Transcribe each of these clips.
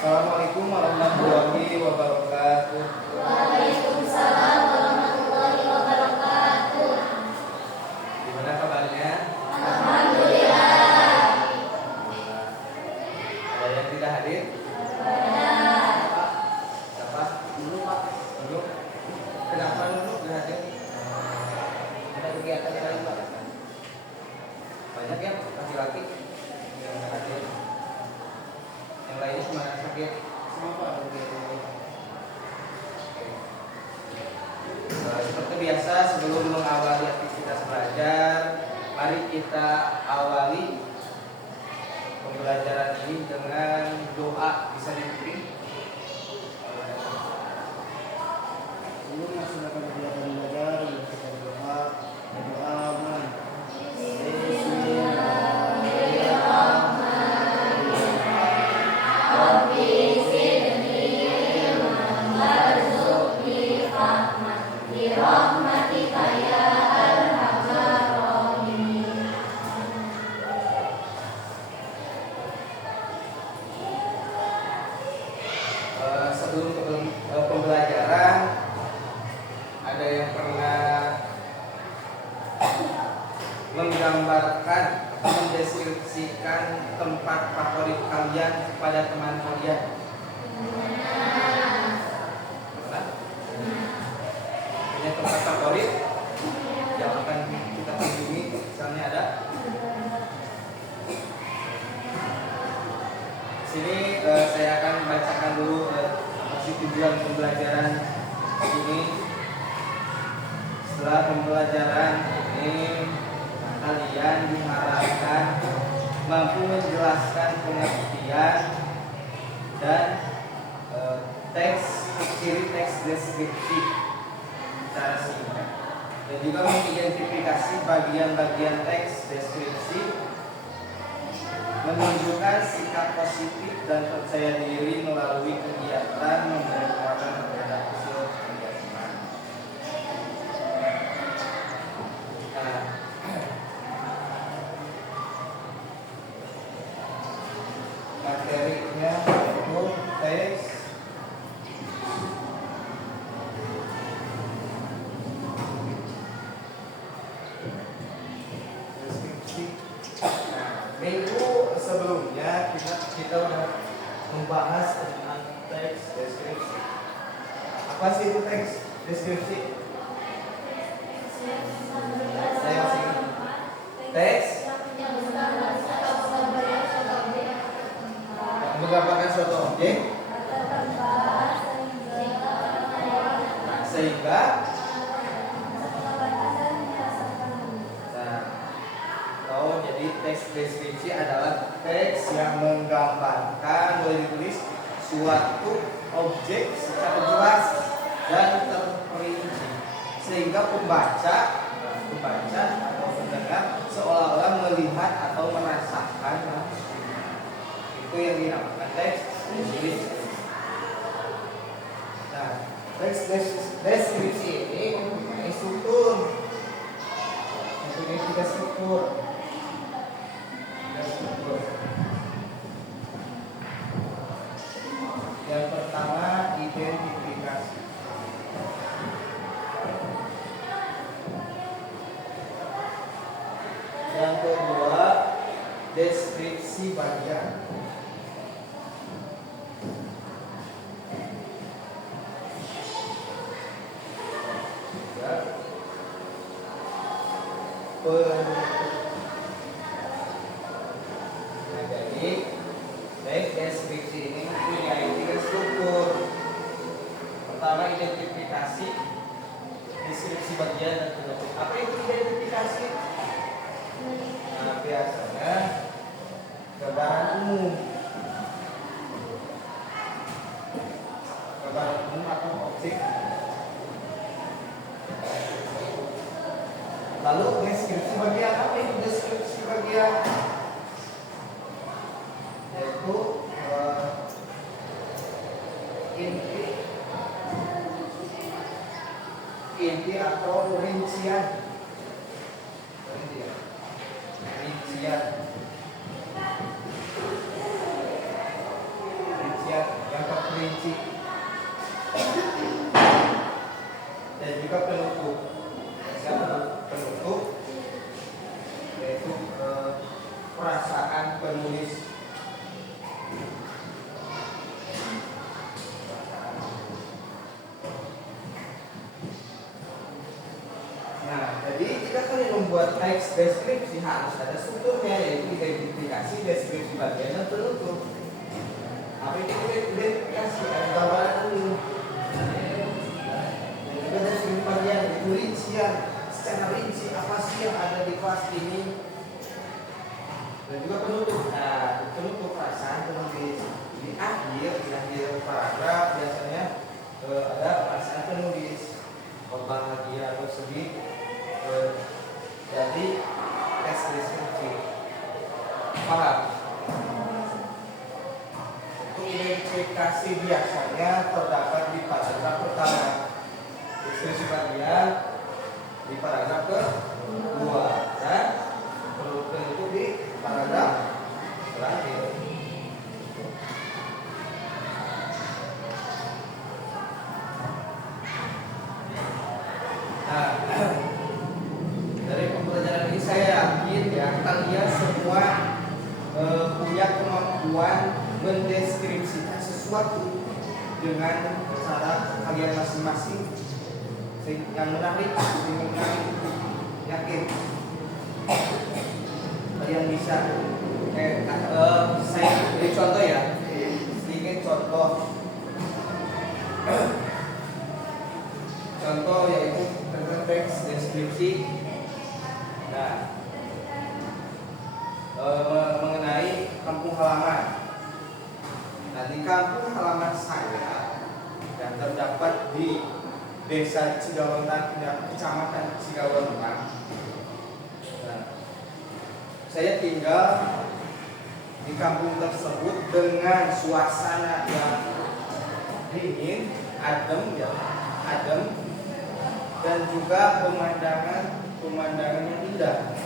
Assalamualaikum warahmatullahi wabarakatuh. Waalaikumsalam warahmatullahi wabarakatuh. Gimana kabarnya? Alhamdulillah. Ada yang tidak hadir? Ada. Siapa? Dulu Pak. Dulu. Kenapa dulu tidak hadir? Ada kegiatan yang lain Pak? Banyak ya laki-laki yang tidak hadir. Yang lainnya cuma sakit. Semua Pak ada kegiatan lain. Seperti biasa sebelum mengawali aktivitas belajar, mari kita awali pembelajaran ini dengan doa. Bisa dipimpin? Sebelum melaksanakan kegiatan belajar, kita berdoa. Amin. Sebelum pembelajaran, ada yang pernah menggambarkan atau mendeskripsikan tempat favorit kalian kepada teman kalian? Pernah? Punya tempat favorit yang akan kita kunjungi, misalnya ada? Sini saya akan membacakan dulu masih tujuan pembelajaran ini. Setelah pembelajaran ini, kalian diharapkan mampu menjelaskan pengertian dan ciri teks deskripsi secara singkat, dan juga mengidentifikasi bagian-bagian teks deskripsi, menunjukkan sikap positif dan percaya diri melalui kegiatan memberi penguatan terhadap hasil penjelasan. Nah, materinya itu teks deskripsi. Minggu sebelumnya kita udah membahas tentang teks deskripsi. Apa sih itu teks deskripsi? Saya masih teks yang menggambarkan suatu objek sehingga jadi teks deskripsi adalah teks yang menggambarkan, boleh ditulis, suatu objek secara jelas dan terperinci sehingga pembaca atau pendengar seolah-olah melihat atau merasakan langsung. Itu yang dinamakan teks deskripsi. Nah, teks deskripsi ini mempunyai struktur, mempunyai 3 struktur. Yang pertama, identifikasi. Yang kedua, deskripsi bagian. Jadi teks deskripsi ini mempunyai 3 struktur. Pertama, identifikasi, deskripsi bagian, dan penutup. Apa itu identifikasi? Nah, biasanya gambaran umum atau objek. Lalu deskripsi bagian, apa itu deskripsi bagian? Yaitu inti atau rincian. Rincian deskripsi harus ada strukturnya, yaitu identifikasi, deskripsi bagian dan penutup. Apa itu identifikasi? Ada gambaran dulu. Dan juga deskripsi bagian itu rincian, secara rinci apa sih yang ada di kelas ini. Dan juga penutup. Nah, penutup perasaan penulis di akhir paragraf biasanya ada perasaan penulis, bahagia atau sedih. Jadi tes deskripsi. Paham? Untuk identifikasi biasanya terdapat di paragraf pertama. Deskripsi bagian di paragraf kedua dan penutup di paragraf terakhir. Nah, dari pembelajaran ini saya yakin ya kalian semua punya kemampuan mendeskripsikan sesuatu dengan cara kalian masing-masing yang menarik, yakin kalian bisa. Saya beri contoh ya, sedikit contoh. Contoh yaitu tentang teks deskripsi. Nah, mengenai kampung halaman. Nah, di kampung halaman saya yang terdapat di Desa Cigawentang, Kecamatan Cigawentang. Nah, saya tinggal di kampung tersebut dengan suasana yang dingin, adem, dan juga pemandangan yang indah.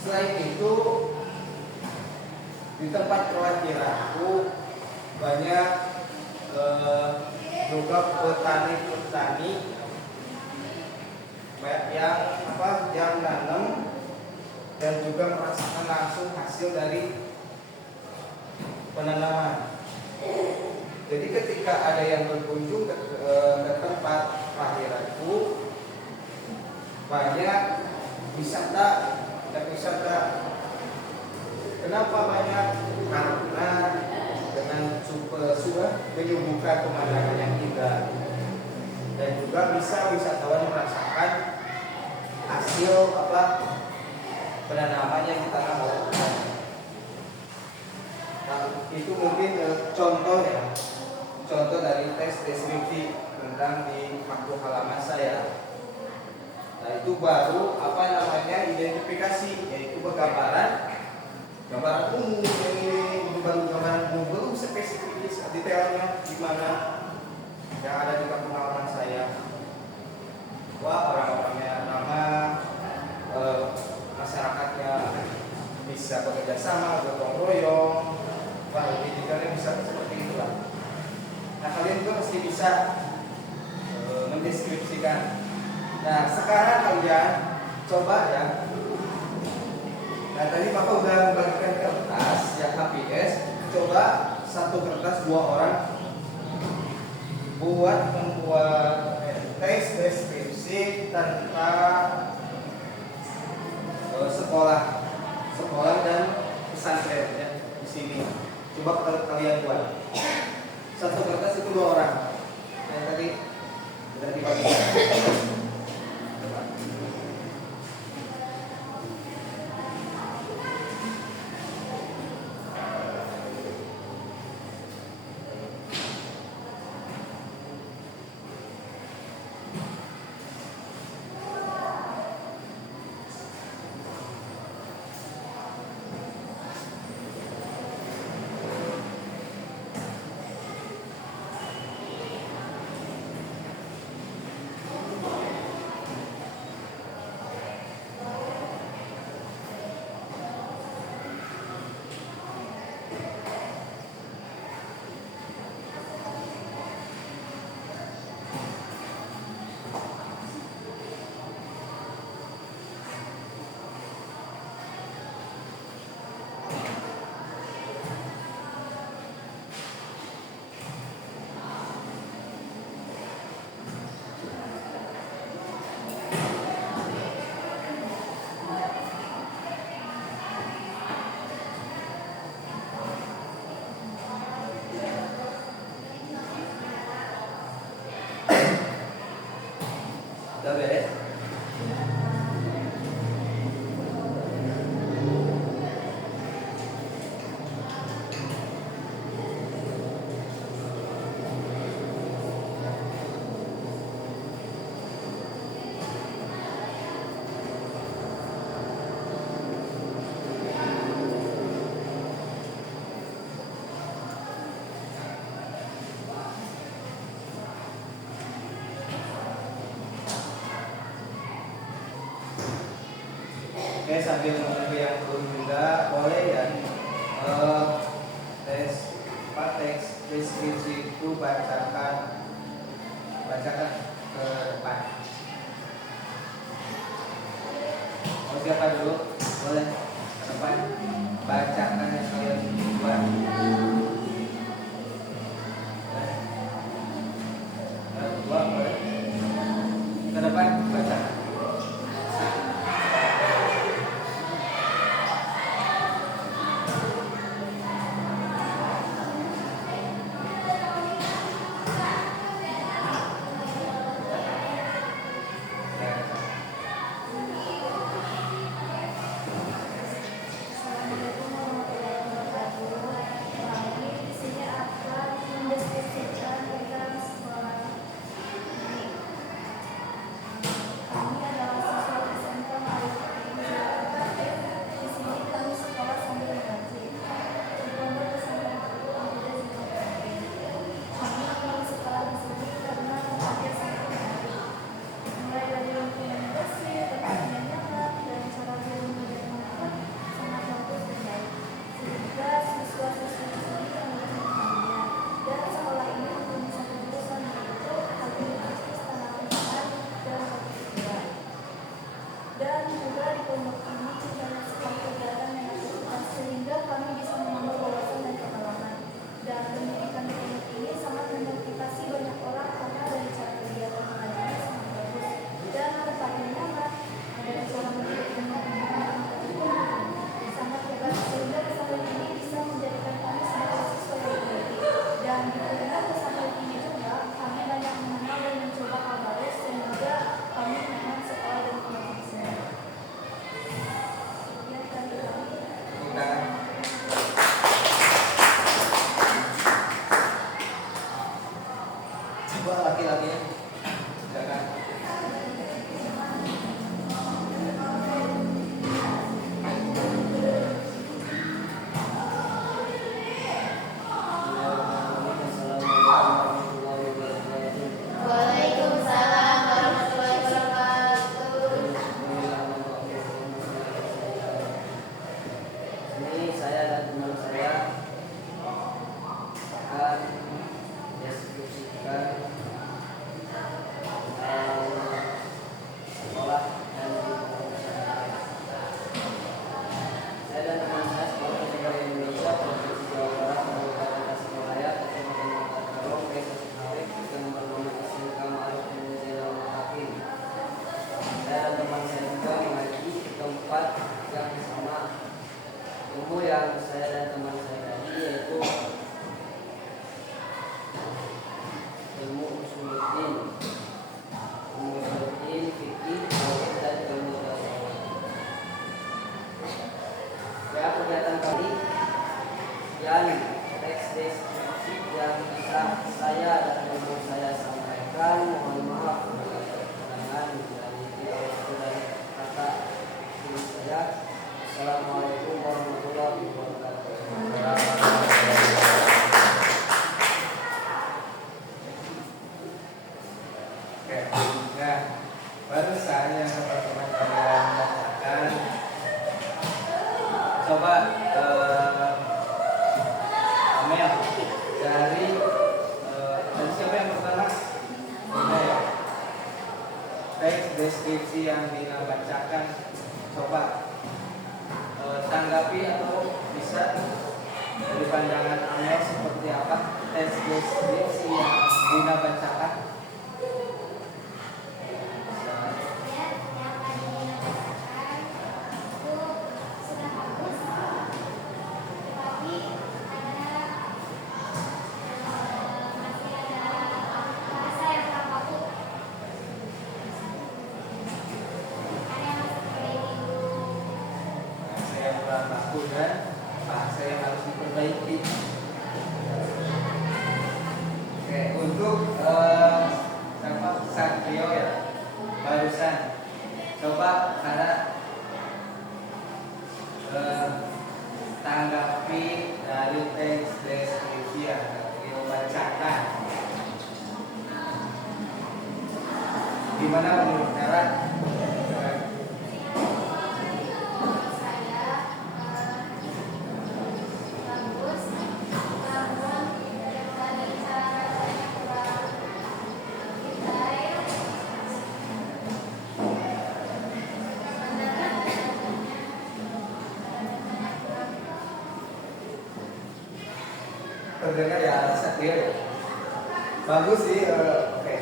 Selain itu, di tempat kelahiranku banyak juga petani yang nanam dan juga merasakan langsung hasil dari penanaman. Jadi ketika ada yang berkunjung ke tempat kelahiranku, banyak wisata. Kenapa banyak? Karena dengan menyuguhkan pemandangan yang indah dan juga bisa wisatawan merasakan hasil penanaman yang kita lakukan. Nah, itu mungkin contoh dari tes deskripsi tentang di kampung halaman saya. Nah, itu baru identifikasi, yaitu gambaran umum. Ini baru gambaran umum, belum spesifik detailnya gimana yang ada di kampung halaman saya. Wah, orang-orangnya ramah, masyarakatnya bisa bekerja sama, gotong royong. Wah, idealnya bisa seperti itulah. Nah, kalian juga pasti bisa mendeskripsikan. Nah, sekarang kalian coba ya. Nah, tadi Bapak udah membagikan kertas yang HPS. Coba satu kertas 2 orang membuat teks deskripsi tentang sekolah dan pesantren ya di sini. Coba kalian buat. Satu kertas itu 2 orang. Yang tadi sudah dibagikan. Oke, sambil menunggu yang belum juga boleh ya. Teks deskripsi itu bacakan ke depan. Mau siapa dulu? Boleh ke depan. Bacakan yang kalian buat. Dua boleh. Ke depan bacakan. Assalamualaikum warahmatullahi wabarakatuh. Di sini akan mendeskripsikan tentang sekolah. Kami adalah siswa SMK Maria Pertiwi. Di sini kami sekolah sambil mengaji. Di pondok pesantren Al-Quran kami memilih sekolah di sini karena tempatnya sangat menarik. Mulai dari lingkungan yang bersih, tempatnya nyaman, dan cara guru mengajarkan sangat bagus dan baik. Sehingga siswa-siswi di sini memiliki temannya. Dan sekolah ini mempunyai satu jurusan yaitu Agribisnis Tanah Pangan dan Hortikultura. Dan juga di pondok ini banyak sekali kegiatan yang aktivitas sehingga kami bisa menambah wawasan dan pengalaman. Dan pendidikan di pondok ini sangat memotivasi banyak orang karena dari cara kegiatan mengajarnya sangat bagus dan tempatnya nyaman. Ada cara mendidik dengan sangat hebat sehingga pesantren ini bisa menjadikan kami sebagai siswa yang baik. Dan di lingkungan pesantren ini juga kami banyak mengenal dan mencoba hal baru sehingga kami nyaman sekolah dan mengajar di sini. Sekian dari kami. Coba laki-lakinya. Silakan. Waalaikumsalam warahmatullahi wabarakatuh. Ini saya dan teman saya akan deskripsikan tentang sekolah dan lingkungan pesantren. Saya dan teman saya sekolah di negara Indonesia, Provinsi Jawa Barat, Kabupaten Tasikmalaya, Kecamatan Mataram, Desa Sinarik, dengan bernama SMK Ma'aruf Zainal Mutakin. Saya dan teman saya juga mengaji di tempat yang sama. Ilmu yang saya dan teman saya tadi yaitu ilmu usuluddin, fikih, tauhid dan ilmu tasawuf. Ya, kegiatan kali yang teks deskripsi yang bisa saya dan ilmu saya sampaikan, mohon maaf kekurangan dari kata tulis saya. Assalamualaikum warahmatullahi wabarakatuh. Oke, nah barusan yang teman-teman kalian bacakan, coba Amel dari siapa yang pertama? Dina ya. Teks deskripsi yang Dina bacakan, coba tanggapi atau bisa dari pandangan Amel seperti apa teks deskripsi yang Dina bacakan? Saya kurang baku dan bahasa yang harus diperbaiki. Oke, untuk Satrio ya barusan coba karena tanggapi dari teks deskripsi yang kita bacakan. Gimana menurut Nara? terdengar ya Satrio ya. Bagus sih, oke.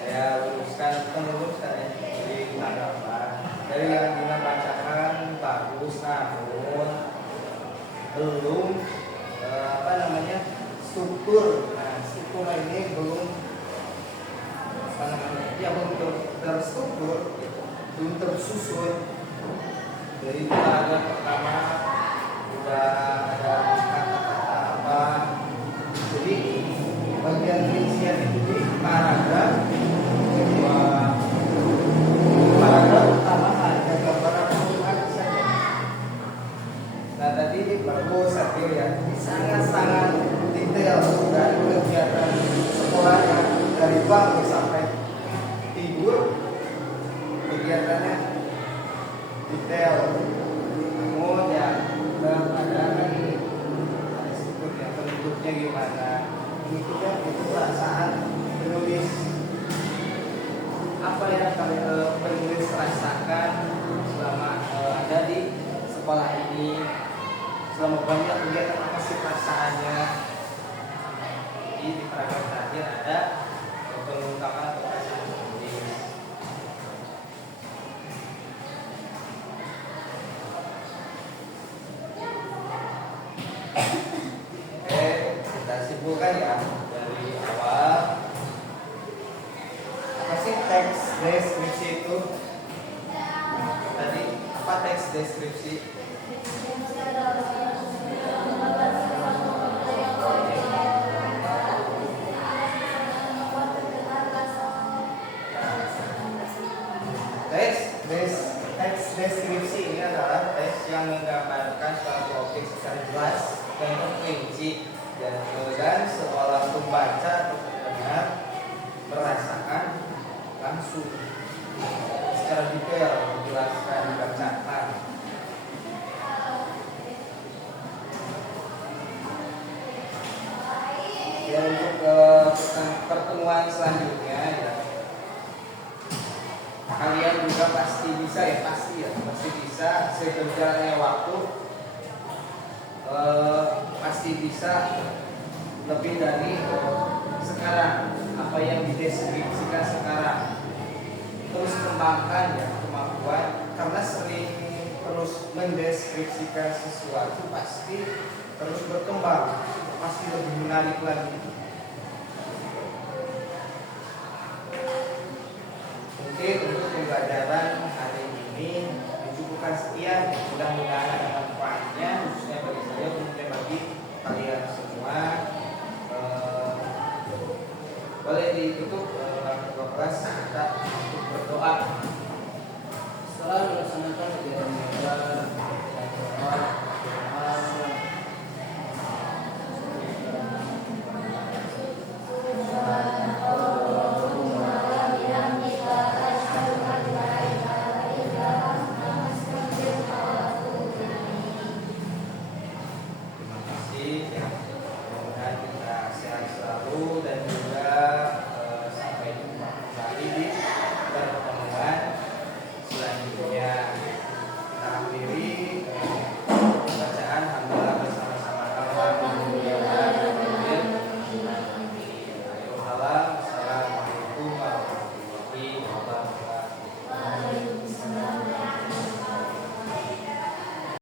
Saya luruskan ya. Jadi tanggapan dari yang Dina bacakan bagus, namun belum struktur. Nah, struktur ini belum terstruktur, belum tersusun. Jadi paragraf pertama udah ada kata-kata apa. Jadi bagian rincian itu di paragraf kedua, paragraf pertama ada gambaran rumah saja. Nah tadi bagus Satrio ya, sangat-sangat detail dari kegiatan sekolahnya, dari bangun sampai tidur kegiatannya detail. Namun ya ada strukturnya, bentuknya gimana, bentuknya itu perasaan penulis, apa yang penulis rasakan selama ada di sekolah ini, selama banyak kegiatan apa sih perasaannya. Di paragraf terakhir ada pengungkapan atau perasaan penulis. Kita simpulkan ya dari awal, apa sih teks deskripsi itu? Tadi apa teks deskripsi? Teks deskripsi ini adalah teks yang menggambarkan suatu objek secara jelas dan terperinci, dan seolah pembaca atau pendengar merasakan langsung secara detail, menjelaskan, dibacakan. Ya, untuk pertemuan selanjutnya ya, kalian juga pasti bisa seiring berjalannya waktu, pasti bisa lebih dari sekarang apa yang dideskripsikan sekarang. Terus kembangkan ya kemampuan, karena sering terus mendeskripsikan sesuatu pasti terus berkembang, pasti lebih menarik lagi.